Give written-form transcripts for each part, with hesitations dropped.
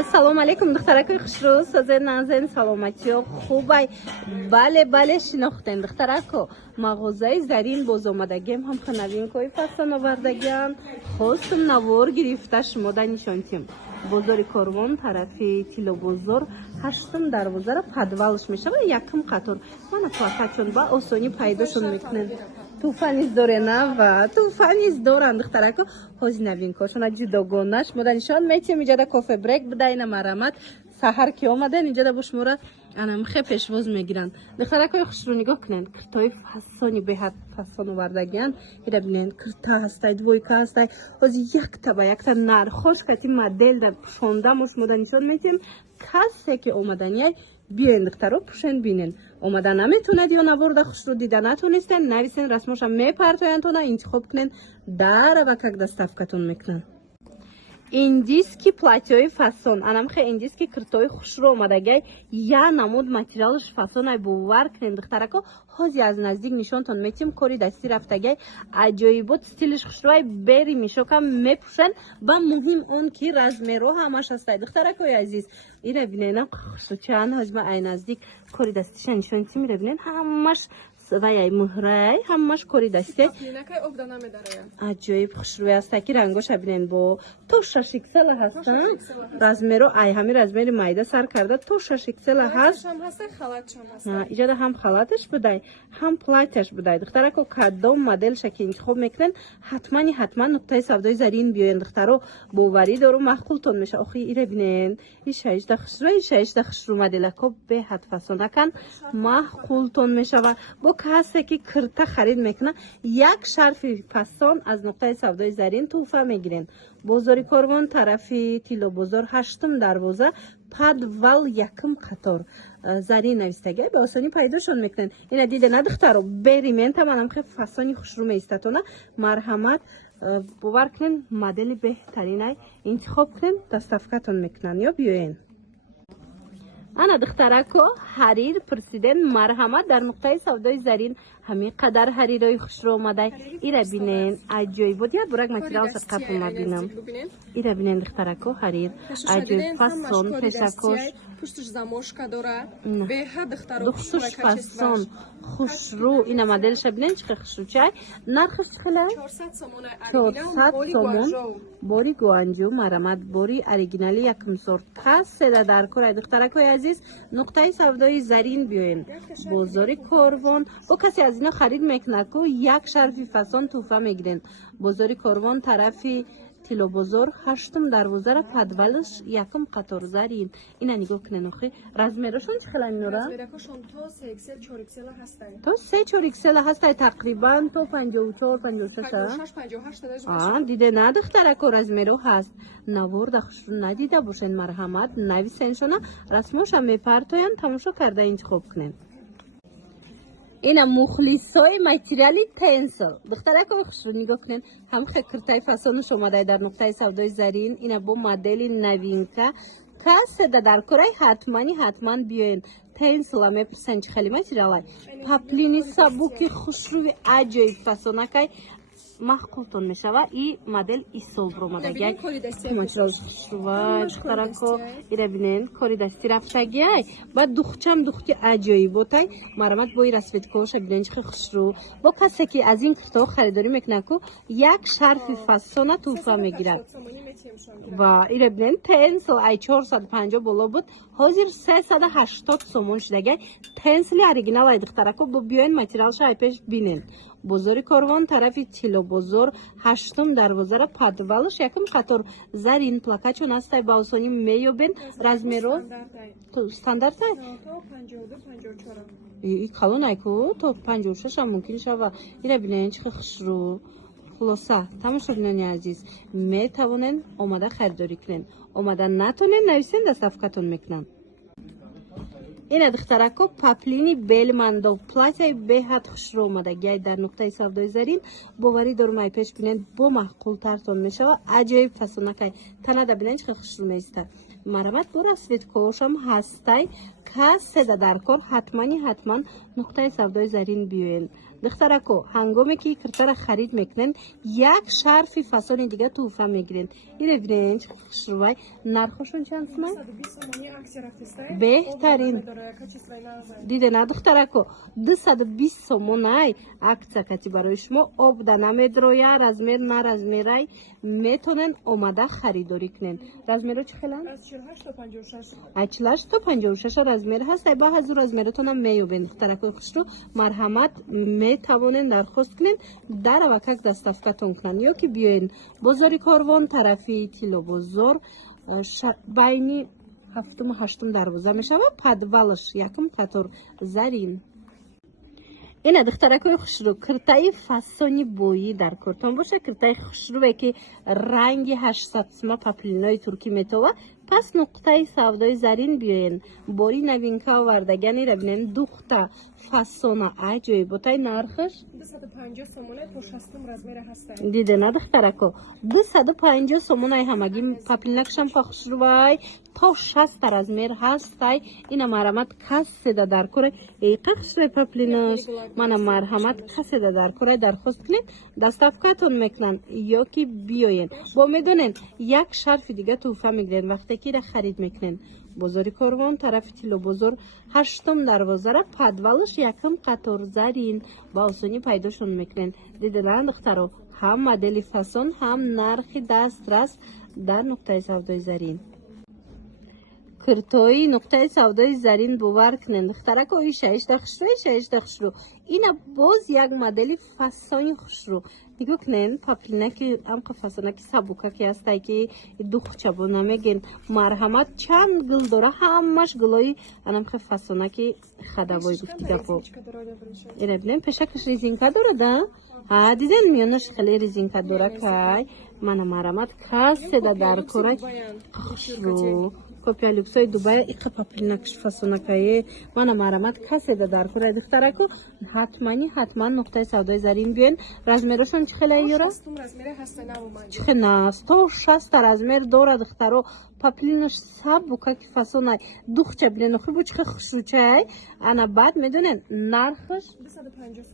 Ассалому алейкум духтаракои хушрӯ, созед назен саломатиё хубай. Бале шинохтен духтарако. Мағозаи Зарин бозомадагиам ҳамха новинкои фасон овардагиам. Хостум навор гирифта шумода нишонтим. Бозори Корвон тарафи Тилобозор 8 дарвозара падвалш мешава якм қатор. Мана плакатчон ба осонӣ пайдошон мекунен. Туфаниз дорена ва туфаниз доранд духтарако. Ҳози новинкошона ҷудогонаш мода нишон метем иҷада кофе брек бидайна марамат саҳар ки омаден иҷада бо шумора анамхе пешвоз мегиранд. Духтаракои хушрӯ нигоҳ кунед, киртои фасони беҳад фасон овардагиан. Ида бинед кирта ҳастай, двойка ҳастай. ҳози якта ба якта нархошкати модель дар пушонда мо шумода нишон метем. Касе ки омаданияй биёен духтаро пушен бинен. Омада наметонад ё наворда хушрӯ дида натонистен, нависен расмоша мепартояндтона интихоб кунен дара ва как доставкатон мекунан. Индийский платьёи фасон. Анамхе индийский киртои хушрӯ омадагай я намуд материалш фасонай бовар кунен духтарако. ҳози аз наздик нишонтон метим кори дастӣ рафтагай аҷоибот стилиш хушрӯай бери мишока мепушен ба муҳим он ки размеро ҳамаш ҳастай духтаракои азиз. Ира бинена хушрӯ чанд ҳозима ай наздик кори дастиша нишонтим. Ира бинен ҳамаш ваяй муҳрай ҳамаш кори дасте аҷоиб хушрӯи ҳастай ки рангоша бинен бо то 6 иксела ҳастан размеро ай ҳами размери майда сар карда то 6 иксела ҳаст. иҷода ҳам халаташ будай ҳам платьяш будай духтарако кадом моделша ки интихоб мекунен ҳатман нуқтаи савдои Зарин биёен духтаро боварӣ дору маҳқултон меша. охи ира бинен ишаишда хушрӯ моделако беҳад фасонакан маҳқултон мешава. бо касе ки кирта харид мекуна як шарфи фасон аз нуқтаи савдои Зарин туҳфа мегирен. Бозори Корвон тарафи Тилобозор 8 дарвоза падвал якм қатор Зарин навистагай ба осонӣ пайдошон мекунен. ина дида на духтаро бери ментаманамхе фасони хушрӯ меистатона марҳамат бовар кунен модели беҳтаринай интихоб кунен доставкатон мекунан ё биёен. ана духтарако ҳарир пурсиден марҳамат дар нуқтаи савдои Зарин ҳамин қадар ҳарирои хушрӯ омадай. ира бинен аҷоибот як бурак материалса қапома бинам. ира бинен духтарако ҳарир аҷоиб фасон пешакош духтуш фасон хушрӯ ина моделша бинен чихе хушрӯчай нархаш чихелай 400 сомон бори гуанҷу марамат бори оригинали якм сорт каседа дар курай духтаракои азиз нуқтаи савдои Зарин биёен. бозори Корвон бо касе аз ино харид мекунад ку як шарфи фасон туҳфа мегирен. бозори Корвон тарафи Тилобозор 8 дарвозара падвалш якм қатор Зарин. ина нигоҳ кунен охи размерошон чӣ хела минора то 3-4 иксела ҳастай тақрибан то 54-56 диде на духтарако размеро ҳаст. наворда хушрӯ надида бошен марҳамат нависеншона расмоша мепартоянд тамошо карда интихоб кунен. ина мухлисои материали тенсил духтаракои хушрӯ нигоҳ кунен ҳамхе киртаи фасонаш омадай дар нуқтаи савдои Зарин. ина бо модели новинка каседа дар курай ҳатман биёен. тенсила мепурсен чӣ хели материалай паплини сабуки хушрӯи аҷоиб фасонакай маҳқултон мешава. и модел исолбро омадагиай материалш хушрӯвай духтарако ира бинен кори дастӣ рафтагиай ба духчам духти аҷоиботай марамат бои расветкооша бинен чихе хушрӯ. бо касе ки аз ин киртоҳо харидорӣ мекунад ку як шарфи фасона туҳфа мегирад. ва ира бинен тенсил ай 450 боло буд ҳозир 380 сомон шудагай. тенсили оригиналай духтарако бо биёен материалша ай пеш бинен. бозори Корвон тарафи Тилобозор 8 дарвозара падвалш якм қатор Зарин плакачон ҳастай ба осонӣ меёбен. размеро стандартай калонай ку то 56 ам мумкин шава. ира бинен чихе хушрӯ хулоса тамошобинони азиз метавонен омада харидорӣ кунен. омада натонен нависен доставкатон мекунан. ина духтарако паплини белмандо платьяи беҳад хушрӯ омадагиай дар нуқтаи савдои Зарин боварӣ дорум ай пеш бинен бо маҳқултартон мешава. аҷоиб фасонакай танада бинен чихе хушрӯ меиста. марамат бо расветкоошам ҳастай каседа дар кор ҳатман нуқтаи савдои Зарин биёен. духтарако ҳангоме ки киртара харид мекунен як шарфи фасони дига туҳфа мегирен. Ире бинен чӣ хушрувай нархошон чанд сомон? Беҳтарин дидена духтарако 220 сомон ай акция кати барои шумо обда намедроя размер на размерай метонен омада харидорӣ кунен. Размеро чӣ хелан? Аз 48 то 56 размер ҳаст. Ай баъзу размератонам меёбен духтаракои хушрӯ. Марҳамат метавонен дархост кунен дарава как доставкатон кунанд ё ки биёен бозори Корвон тарафи Тило бозор байни 7-8 дарвоза мешава подвалаш якм қатор зарин. Ина духтаракои хушрӯ киртаи фасони боӣ дар кортон боша, киртаи хушрӯве ки ранги 800 сима паплинои туркӣ метова. Пас нуқтаи савдои зарин биёен бори навинка овардаган ира бинен духта фасона аҷоиботай нархаш 250 сомон то 60 размер ҳастай. Дидена духтарако 250 сомон ай ҳамаги паплинакшам хушрӯвай то 60 размер ҳастай. Ина марҳамат касседа дар кора эйқа хушрӯвай паплинаш мана марҳамат касседа дар кора дархост кунед доставкатон мекунанд ё ки биёен бо медонен як шарфи дига туҳфа мегирен вақте ки ра харид мекунен. Бозори Корвон тарафи Тило бозор 8 дарвозара подвалаш якм қатор зарин ба осонӣ пайдошон мекунен. Дидена духтаро ҳам модели фасон ҳам нархи дастрас дар нуқтаи савдои зарин. киртои нуқтаи савдои зарин бовар кунен духтаракои шаишта хушрӯ. Ина боз як модели фасони хушрӯ. Нигоҳ кунен паплинаки амқа фасонаки сабукаки ҳастай ки духчабо намеген. Марҳамат чанд гул дора ҳамаш гулои анамқа фасонаки хадавой гуфтигапо. Ира бинен пешакаш резинка дорада? Ҳа диден миёнаш хеле резинка дора кай. Мана марҳамат касседа дар кора хушрӯ. Копия люксои Дубай иқа паплинакш фасонакае мана марҳамат касседа дар кора духтарако ҳатман нуқтаи савдои зарин биёен. Размерошон чӣ хела ёра? Чӣ хелас то 60 размер дора духтаро паплинаш сабукаки фасонай духча бинен охи бу чӣ хушрӯчай ана баъд медонен нархаш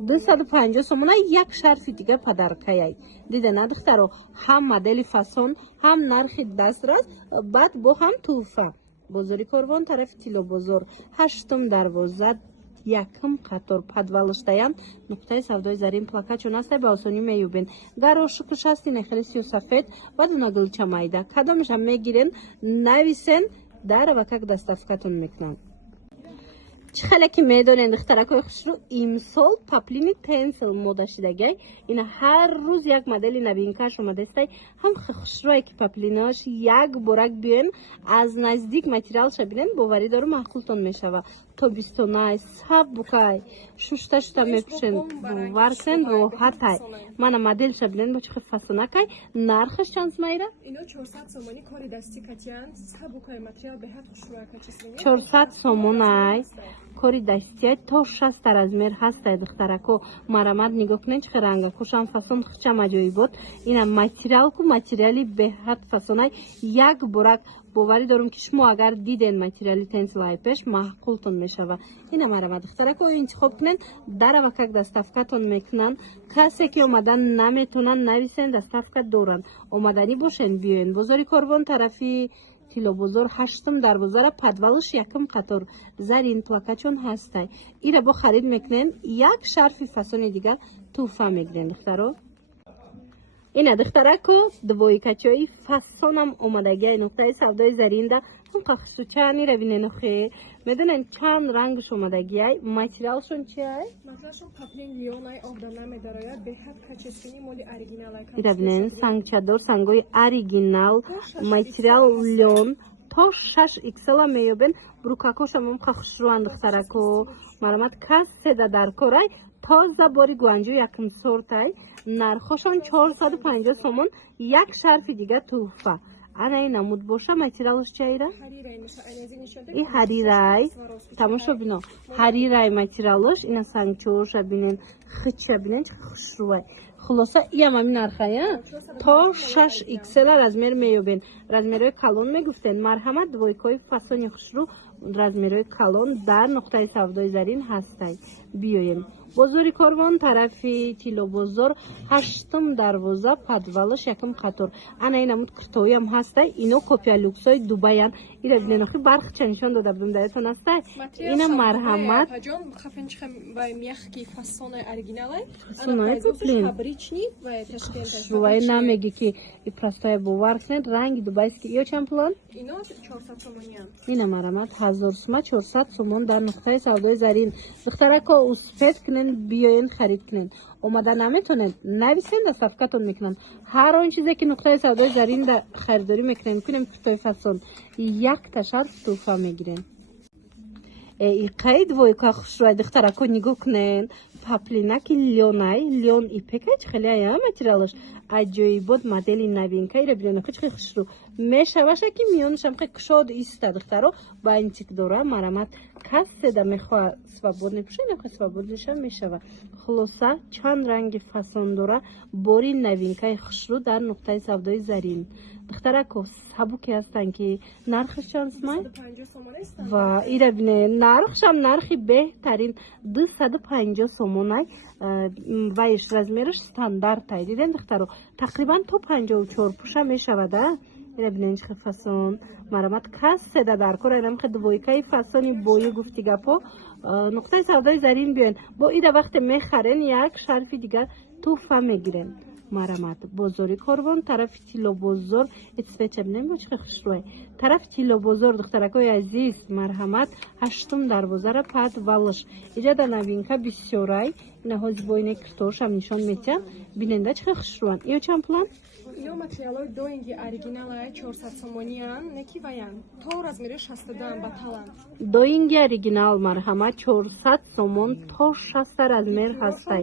250 сомон ай як шарфи дига падаркаяй. дидена духтаро ҳам модели фасон ҳам нархи дастрас баъд бо ҳам туҳфа. бозори Корвон тарафи Тило бозор 8 дарвоза якм қатор подвалаштаям нуқтаи савдои зарин плакачон ҳастай ба осонӣ меёбен. Гарошукаш ҳасти нехели сиёсафед ва дунагалча майда кадомашам мегирен нависен дарава как доставкатон мекунанд. чӣ хеле ки медонен духтаракои хушрӯ имсол паплини тенсел мода шидагай. Ина ҳар рӯз як модели навинкааш омадастай. ҳам хушрӯе ки паплинаш як борак биёен аз наздик материалша бинен боварӣ дору маъқултон мешава. тобистонай сабукай шушта мепӯшен варсен роҳатай. мана моделша бинен бо чӣ фасонакай нархаш чанд сомаира? 400 сомонай кори дастия то 60 размер ҳастай духтарако. марҳамат нигоҳ кунед чӣ рангакошам фасон хичам аҷоибот. ина материалку материали беҳад фасонай як борак боварӣ дорум ки шумо агар диден материали тенсилай пеш маъқултон мешава. ина марҳамат духтарако интихоб кунен дарава как доставкатон мекунанд. касе ки омадан наметонанд нависен доставка доранд омаданӣ бошен биёен. бозори Корвон тарафи Тило бозор 8 дарвозара подвалаш якм қатор зарин плакачон ҳастай. ира бо харид мекунен як шарфи фасони дига туҳфа мегирен духтаро. ина духтарако двоикачои фасонам омадагиай нуқтаи савдои заринда ҳамқа хушрӯчани равиненохе медонен чанд рангаш омадагиай материалшон чиай? материалшон паплин лёнай обда намедарояд беҳад каческини моли оригиналай. ира бинен сангчадор сангои оригинал материал лён то 6 XL меёбен. брукакошам ҳамқа хушрӯан духтарако. марҳамат касседа дар корай тоза бори гуанҷу якм сортай. нархошон 450 сомон як шарфи дига туҳфа. ана ин намуд боша материалаш чайра? И ҳарирай тамошо бино ҳарирай материалош ина сангчоша бинен хича бинен чӣ хушрӯвай. хулоса иам ҳамин нархая то 6 XL размер меёбен. размерои калон мегуфтен. марҳамат двойкои фасони хушрӯ размерои калон дар нуқтаи савдои зарин ҳастай. биёем бозори Корвон тарафи Тило бозор ҳаштум дарвоза падвалаш якум қатор. Ана ина муд киртоям ҳаста. Ино копия люксой Дубаян. Ира биненохи бархча нишон дода будем даятон аста. Ина марҳамат. Паҷон хафенчхам вай мехки фасоной оригиналай. Фасоной куплин. Фабрични вай ташкент. Вай намеги ки и простая бувархнет ранги дубайский. Ё чам план? Ино 400 сомонян. Ина марҳамат 1000 сума 400 сомон дар нуқтаи савдои зарин. Духтарако успет кунен биёен харид кунен. Омада наметонед нависен да сафкатон мекунан. Ҳар он чизе ки нуқтаи савдои зарин да харидорӣ мекунем кунем куртои фасон. Якта шарф туҳфа мегирен. И қайд вой ка хушрой духтарако нигоҳ кунен. Паплинаки лёнай, лён ипекач хеле ая материалаш. Аҷоибот модели новинка ира бинен хучхи хушру. Мешаваша ки миёнашам хе кушод иста духтаро бантик дора марамат кассе да мехоа свободный пушай нахо свободныша мешава. Хулоса чанд ранги фасон дора бори новинкаи хушру дар нуқтаи савдои зарин. Духтарако сабуки ҳастанд ки нархаш чанд сумай? 150 сомон аст. Ва ира бине нархшам нархи беҳтарин 250 сомонай. Вайш размераш стандартай. Дидем духтаро тақрибан то 54 пуша мешавада. Ира бинен чихи фасон марамат кассе да дар кора инам хе двойкаи фасони бою гуфти гапо нуқтаи савдои зарин биёен бо ира вақте мехарен як шарфи дигар туҳфа мегирен. Марамат бозори Корвон тарафи Тило бозор ицвеча бинем бо чихи хушрӯй тарафи Тило бозор духтаракои азиз марҳамат ҳаштум дарвозара пад валаш иҷада новинка бисёрай инаҳо зибоине киртошам нишон метиҳам биненда чихи хушрӯан иё чанд план Ино материалои доинги оригиналай 400 сомонян неки ваян то размери 60 баталан. доинги оригинал марҳамат 400 сомон то 60 размер ҳастай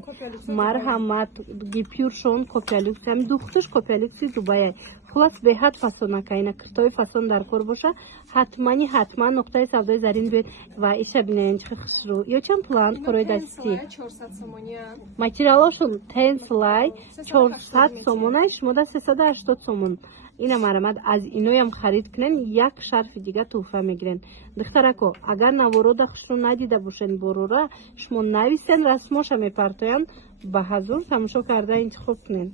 марҳамат гипюршон копиалюкс ҳами духтуш копиалюкси Дубаяй хулас беҳад фасонакаина киртои фасон дар кор боша ҳатман нуқтаи савдои зарин биёед ва иша бинен чихи хушрӯ ё чанд план корои дастӣ 400 сомонян материалошон тенслай 400 сомонай шумода 380 сомон ина марамат аз иноям харид кунен як шарфи дига туҳфа мегирен духтарако агар наворода хушрӯ надида бошен борора шумо нависен расмоша мепартоянд ба ҳазур тамошо карда интихоб кунен.